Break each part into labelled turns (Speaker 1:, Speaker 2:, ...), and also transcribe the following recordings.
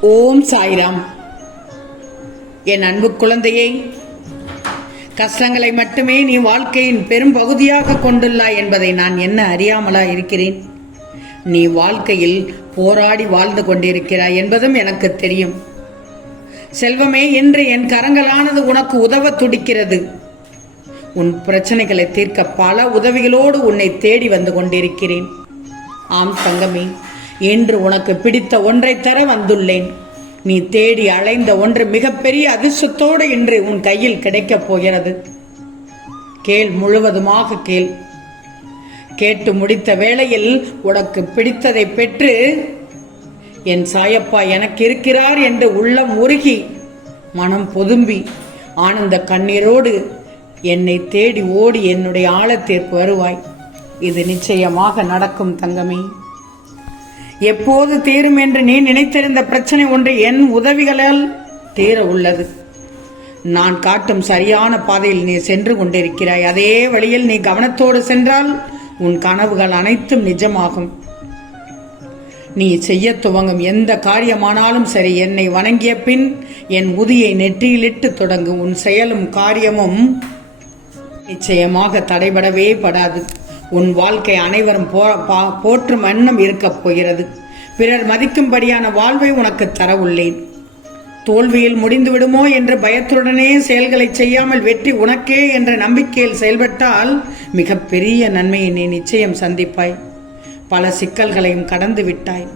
Speaker 1: ஓம் சாய்ராம். என் அன்பு குழந்தையை கஷ்டங்களை மட்டுமே நீ வாழ்க்கையின் பெரும் பகுதியாக கொண்டுள்ளாய் என்பதை நான் என்ன அறியாமலா இருக்கிறேன்? நீ வாழ்க்கையில் போராடி வாழ்ந்து கொண்டிருக்கிறாய் என்பதும் எனக்கு தெரியும். செல்வமே இன்று என் கரங்களானது உனக்கு உதவ துடிக்கிறது. உன் பிரச்சனைகளை தீர்க்க பல உதவிகளோடு உன்னை தேடி வந்து கொண்டிருக்கிறேன். ஆம் தங்கமே இன்று உனக்கு பிடித்த ஒன்றை தர வந்துள்ளேன். நீ தேடி அலைந்த ஒன்று மிகப்பெரிய அதிர்ஷ்டத்தோடு இன்று உன் கையில் கிடைக்கப் போகிறது. கேள் முழுவதுமாக கேள். கேட்டு முடித்த வேளையில் உனக்கு பிடித்ததை பெற்று என் சாயப்பா எனக்கு இருக்கிறார் என்று உள்ளம் உருகி மனம் பொதும்பி ஆனந்த கண்ணீரோடு என்னை தேடி ஓடி என்னுடைய ஆழத்திற்கு வருவாய். இது நிச்சயமாக நடக்கும் தங்கமே. எப்போது தீரும் என்று நீ நினைத்திருந்த பிரச்சனை ஒன்று என் உதவிகளால் தீர உள்ளது. நான் காட்டும் சரியான பாதையில் நீ சென்று கொண்டிருக்கிறாய். அதே வழியில் நீ கவனத்தோடு சென்றால் உன் கனவுகள் அனைத்தும் நிஜமாகும். நீ செய்ய துவங்கும் எந்த காரியமானாலும் சரி என்னை வணங்கிய பின் என் உதியை நெற்றியிலிட்டு தொடங்கும் உன் செயலும் காரியமும் நிச்சயமாக தடைபடவே படாது. உன் வாழ்க்கை அனைவரும் போ பா- போற்றும் வண்ணம் இருக்கப் போகிறது. பிறர் மதிக்கும்படியான வாழ்வை உனக்கு தர உள்ளேன் தோல்வியில் முடிந்து விடுமோ என்ற பயத்துடனே செயல்களை செய்யாமல் வெற்றி உனக்கே என்ற நம்பிக்கையில் செயல்பட்டால் மிகப்பெரிய நன்மையை நீ நிச்சயம் சந்திப்பாய். பல சிக்கல்களையும் கடந்து விட்டாய்.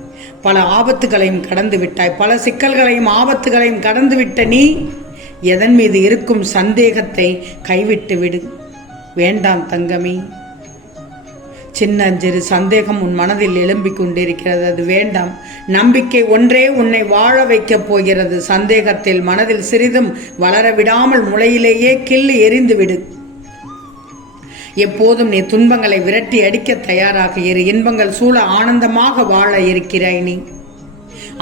Speaker 1: பல ஆபத்துகளையும் கடந்து விட்டாய். பல சிக்கல்களையும் ஆபத்துகளையும் கடந்து விட்ட நீ எதன் மீது இருக்கும் சந்தேகத்தை கைவிட்டு விடு. வேண்டாம் தங்கமே. சின்னஞ்சிறு சந்தேகம் உன் மனதில் எழும்பிக் கொண்டிருக்கிறது. அது வேண்டாம். நம்பிக்கை ஒன்றே உன்னை வாழ வைக்கப் போகிறது. சந்தேகத்தில் மனதில் சிறிதும் வளர விடாமல் முளையிலேயே கிள்ளி எரிந்துவிடு. எப்போதும் நீ துன்பங்களை விரட்டி அடிக்க தயாராக இரு. இன்பங்கள் சூழ ஆனந்தமாக வாழ இருக்கிறாய் நீ.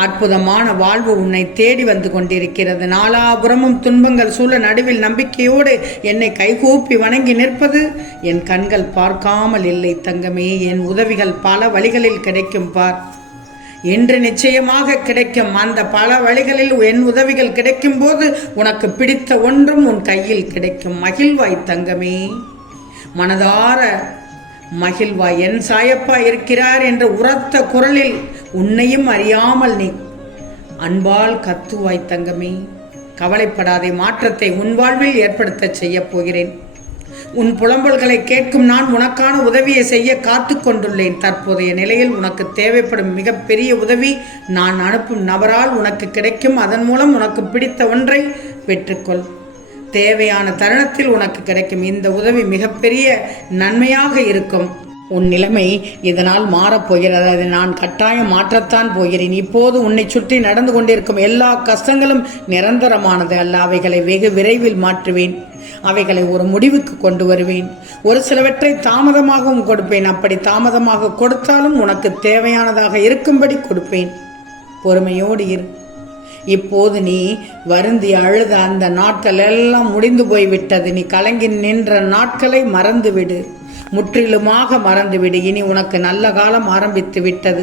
Speaker 1: அற்புதமான வாழ்வு உன்னை தேடி வந்து கொண்டிருக்கிறது. நாலாபுறமும் துன்பங்கள் சூழ நடுவில் நம்பிக்கையோடு என்னை கைகூப்பி வணங்கி நிற்பது என் கண்கள் பார்க்காமல் இல்லை தங்கமே என் உதவிகள் பல வழிகளில் கிடைக்கும் பார். இன்று நிச்சயமாக கிடைக்கும். அந்த பல வழிகளில் என் உதவிகள் கிடைக்கும் போது உனக்கு பிடித்த ஒன்றும் உன் கையில் கிடைக்கும். மகிழ்வாய் தங்கமே. மனதார மகிழ்வாய். என் சாயப்பா இருக்கிறார் என்ற உரத்த குரலில் உன்னையும் அறியாமல் நீ அன்பால் கத்துவாய் தங்கமே. கவலைப்படாதே மாற்றத்தை உன் வாழ்வில் ஏற்படுத்த செய்யப் போகிறேன். உன் புலம்பல்களை கேட்கும் நான் உனக்கான உதவியை செய்ய காத்து கொண்டுள்ளேன். தற்போதைய நிலையில் உனக்கு தேவைப்படும் மிகப்பெரிய உதவி நான் அனுப்பும் நபரால் உனக்கு கிடைக்கும். அதன் மூலம் உனக்கு பிடித்த ஒன்றை பெற்றுக்கொள். தேவையான தருணத்தில் உனக்கு கிடைக்கும் இந்த உதவி மிகப்பெரிய நன்மையாக இருக்கும். உன் நிலைமை இதனால் மாறப்போகிறது அதை நான் கட்டாயம் மாற்றத்தான் போகிறேன். இப்போது உன்னை சுற்றி நடந்து கொண்டிருக்கும் எல்லா கஷ்டங்களும் நிரந்தரமானது அல்ல. அவைகளை வெகு விரைவில் மாற்றுவேன். அவைகளை ஒரு முடிவுக்கு கொண்டு வருவேன். ஒரு சிலவற்றை தாமதமாகவும் கொடுப்பேன். அப்படி தாமதமாக கொடுத்தாலும் உனக்கு தேவையானதாக இருக்கும்படி கொடுப்பேன். பொறுமையோடு இரு. இப்போது நீ வருந்தி அழுத அந்த நாட்கள் எல்லாம் முடிந்து போய்விட்டது. நீ கலங்கி நின்ற நாட்களை மறந்துவிடு. முற்றிலுமாக மறந்துவிடு. இனி உனக்கு நல்ல காலம் ஆரம்பித்து விட்டது.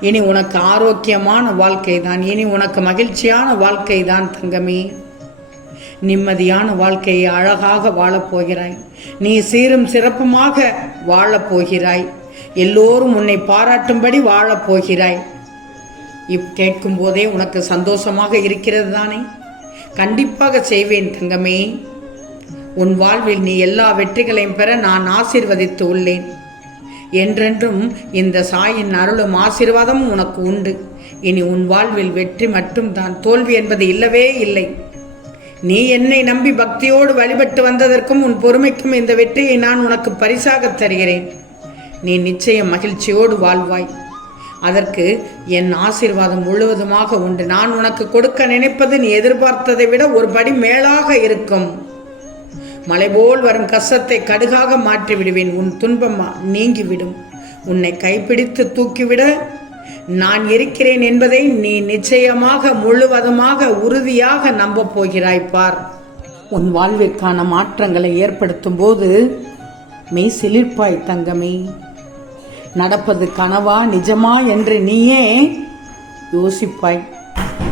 Speaker 1: இனி உனக்கு ஆரோக்கியமான வாழ்க்கை தான் இனி உனக்கு மகிழ்ச்சியான வாழ்க்கை தான் தங்கமே. நிம்மதியான வாழ்க்கையை அழகாக வாழப் போகிறாய் நீ சீரும் சிறப்புமாக வாழப்போகிறாய். எல்லோரும் உன்னை பாராட்டும்படி வாழப் போகிறாய் இப் கேட்கும் போதே உனக்கு சந்தோஷமாக இருக்கிறது தானே? கண்டிப்பாக செய்வேன் தங்கமே. உன் வாழ்வில் நீ எல்லா வெற்றிகளையும் பெற நான் ஆசீர்வதித்து உள்ளேன். என்றென்றும் இந்த சாயின் அருளும் ஆசீர்வாதமும் உனக்கு உண்டு. இனி உன் வாழ்வில் வெற்றி மட்டும் தான் தோல்வி என்பது இல்லவே இல்லை. நீ என்னை நம்பி பக்தியோடு வழிபட்டு வந்ததற்கும் உன் பொறுமைக்கும் இந்த வெற்றியை நான் உனக்கு பரிசாக தருகிறேன். நீ நிச்சயம் மகிழ்ச்சியோடு வாழ்வாய். அதற்கு என் ஆசீர்வாதம் முழுவதுமாக உண்டு. நான் உனக்கு கொடுக்க நினைப்பது நீ எதிர்பார்த்ததை விட ஒரு படி மேலாக இருக்கும். மலை போல் வரும் கஷ்டத்தை கடுகாக மாற்றி விடுவேன் உன் துன்பம் நீங்கிவிடும். உன்னை கைப்பிடித்து தூக்கிவிட நான் இருக்கிறேன் என்பதை நீ நிச்சயமாக முழுவதுமாக உறுதியாக நம்பப் போகிறாய். பார். உன் வாழ்விற்கான மாற்றங்களை ஏற்படுத்தும் போது மெய் சிலிர்ப்பாய் தங்கமே. நடப்பது கனவா நிஜமா என்று நீயே யோசிப்பாய்.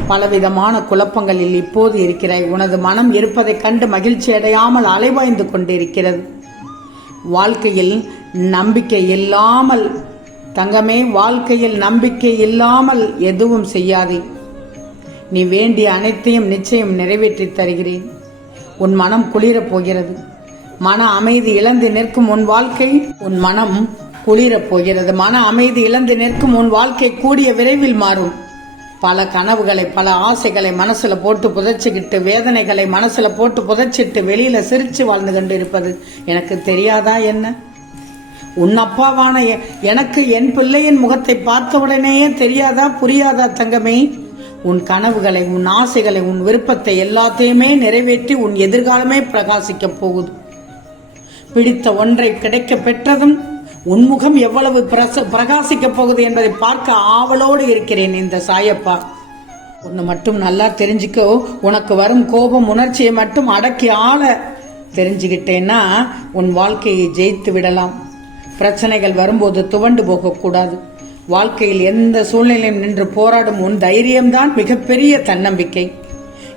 Speaker 1: பலவிதமான குழப்பங்களில் இப்போது இருக்கிறாய் உனது மனம் இருப்பதைக் கண்டு மகிழ்ச்சி அடையாமல் அலைவாய்ந்து கொண்டிருக்கிறது. வாழ்க்கையில் நம்பிக்கை இல்லாமல் தங்கமே வாழ்க்கையில் நம்பிக்கை இல்லாமல் எதுவும் செய்யாதே. நீ வேண்டிய அனைத்தையும் நிச்சயம் நிறைவேற்றி தருகிறேன். உன் மனம் குளிரப் போகிறது. மன அமைதி இழந்து நிற்கும் உன் வாழ்க்கை உன் மனம் குளிரப் போகிறது. மன அமைதி இழந்து நிற்கும் உன் வாழ்க்கை கூடிய விரைவில் மாறும். பல கனவுகளை பல ஆசைகளை மனசில் போட்டு புதைச்சிக்கிட்டு வேதனைகளை மனசில் போட்டு புதைச்சிட்டு வெளியில் சிரித்து வாழ்ந்து கொண்டு இருப்பது எனக்கு தெரியாதா என்ன? உன் அப்பாவான எ- எனக்கு என் பிள்ளையின் முகத்தை பார்த்தவுடனேயே தெரியாதா புரியாதா தங்கமே? உன் கனவுகளை உன் ஆசைகளை உன் விருப்பத்தை எல்லாத்தையுமே நிறைவேற்றி உன் எதிர்காலமே பிரகாசிக்கப் போகுது. பிடித்த ஒன்றை கிடைக்க பெற்றதும் உன்முகம் எவ்வளவு பிரச பிரகாசிக்கப் போகுது என்பதை பார்க்க ஆவலோடு இருக்கிறேன் இந்த சாயப்பா. ஒன்று மட்டும் நல்லா தெரிஞ்சுக்கோ. உனக்கு வரும் கோபம் உணர்ச்சியை மட்டும் அடக்கி ஆள. தெரிஞ்சுக்கிட்டேன்னா உன் வாழ்க்கையை ஜெயித்து விடலாம். பிரச்சனைகள் வரும்போது துவண்டு போகக்கூடாது. வாழ்க்கையில் எந்த சூழ்நிலையும் நின்று போராடும் உன் தைரியம்தான் மிகப்பெரிய தன்னம்பிக்கை.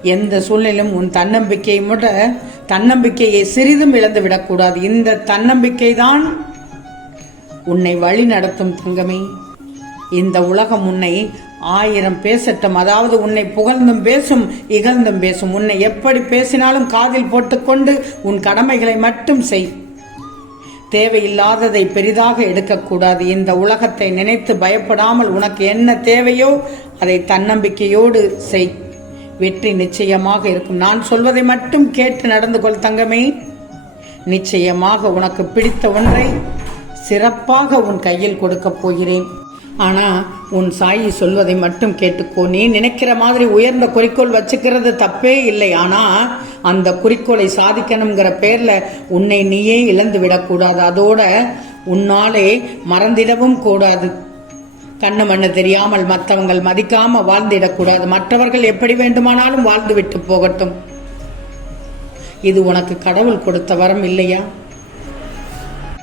Speaker 1: எந்த சூழ்நிலையும் உன் தன்னம்பிக்கையை முட தன்னம்பிக்கையை சிறிதும் இழந்து விடக்கூடாது இந்த தன்னம்பிக்கை தான் உன்னை வழி நடத்தும் தங்கமே. இந்த உலகம் உன்னை ஆயிரம் பேசட்டும். அதாவது உன்னை புகழ்ந்தும் பேசும் இகழ்ந்தும் பேசும். உன்னை எப்படி பேசினாலும் காதில் போட்டுக்கொண்டு உன் கடமைகளை மட்டும் செய். தேவையில்லாததை பெரிதாக எடுக்கக்கூடாது. இந்த உலகத்தை நினைத்து பயப்படாமல் உனக்கு என்ன தேவையோ அதை தன்னம்பிக்கையோடு செய். வெற்றி நிச்சயமாக இருக்கும். நான் சொல்வதை மட்டும் கேட்டு நடந்து கொள் தங்கமே. நிச்சயமாக உனக்கு பிடித்த ஒன்றை சிறப்பாக உன் கையில் கொடுக்கப் போகிறேன். ஆனால் உன் சாயி சொல்வதை மட்டும் கேட்டுக்கோ. நீ நினைக்கிற மாதிரி உயர்ந்த குறிக்கோள் வச்சுக்கிறது தப்பே இல்லை. ஆனால் அந்த குறிக்கோளை சாதிக்கணுங்கிற பேரில் உன்னை நீயே இழந்து விடக்கூடாது. அதோட உன்னாலே மறந்திடவும் கூடாது. கண்ணு மண்ணு தெரியாமல் மற்றவங்கள் மதிக்காம வாழ்ந்திடக்கூடாது. மற்றவர்கள் எப்படி வேண்டுமானாலும் வாழ்ந்து விட்டு போகட்டும். இது உனக்கு கடவுள் கொடுத்த வரம் இல்லையா?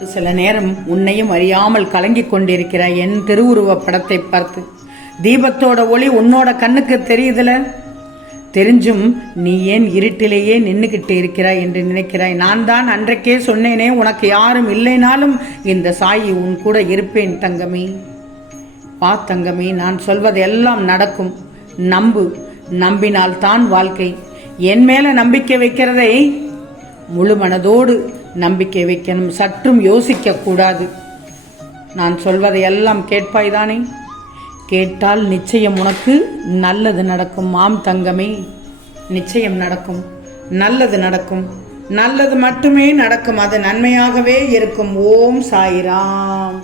Speaker 1: சில நேரம் உன்னையும் அறியாமல் கலங்கிக் கொண்டிருக்கிறாய் என் திருவுருவ படத்தை பார்த்து. தீபத்தோட ஒளி உன்னோட கண்ணுக்கு தெரியுதுல? தெரிஞ்சும் நீ ஏன் இருட்டிலேயே நின்றுக்கிட்டு இருக்கிறாய் என்று நினைக்கிறாய். நான் தான் அன்றைக்கே சொன்னேனே உனக்கு யாரும் இல்லைனாலும் இந்த சாயி உன் கூட இருப்பேன் தங்கமே. பா தங்கமே நான் சொல்வது எல்லாம் நடக்கும். நம்பு நம்பினால் தான் வாழ்க்கை. என் மேல நம்பிக்கை வைக்கிறதை முழு மனதோடு நம்பிக்கை வைக்கணும் சற்றும் யோசிக்க கூடாது நான் சொல்வதை எல்லாம் கேட்பாய்தானே? கேட்டால் நிச்சயம் உனக்கு நல்லது நடக்கும். ஆம் தங்கமே நிச்சயம் நடக்கும். நல்லது நடக்கும். நல்லது மட்டுமே நடக்கும். அது நன்மையாகவே இருக்கும். ஓம் சாய்ராம்.